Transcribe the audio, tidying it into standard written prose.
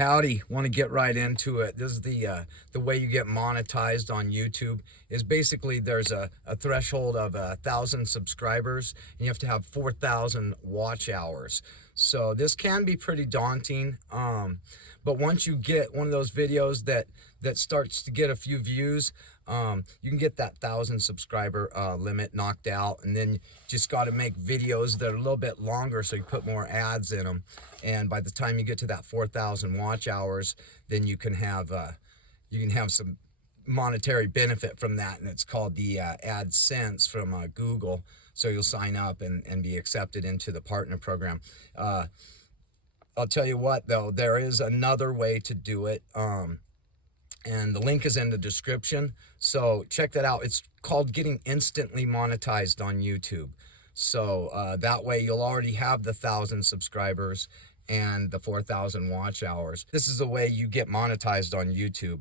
Howdy, want to get right into it. This is the way you get monetized on YouTube. Is basically there's a threshold of 1,000 subscribers and you have to have 4,000 watch hours. So this can be pretty daunting, but once you get one of those videos that starts to get a few views, you can get that 1,000 subscriber limit knocked out, and then just got to make videos that are a little bit longer so you put more ads in them. And by the time you get to that 4,000 watch hours, then you can have some monetary benefit from that, and it's called the AdSense from Google. So you'll sign up and be accepted into the partner program. I'll tell you what, though, there is another way to do it. And the link is in the description, so check that out. It's called getting instantly monetized on YouTube. So that way you'll already have the 1,000 subscribers and the 4,000 watch hours. This is the way you get monetized on YouTube.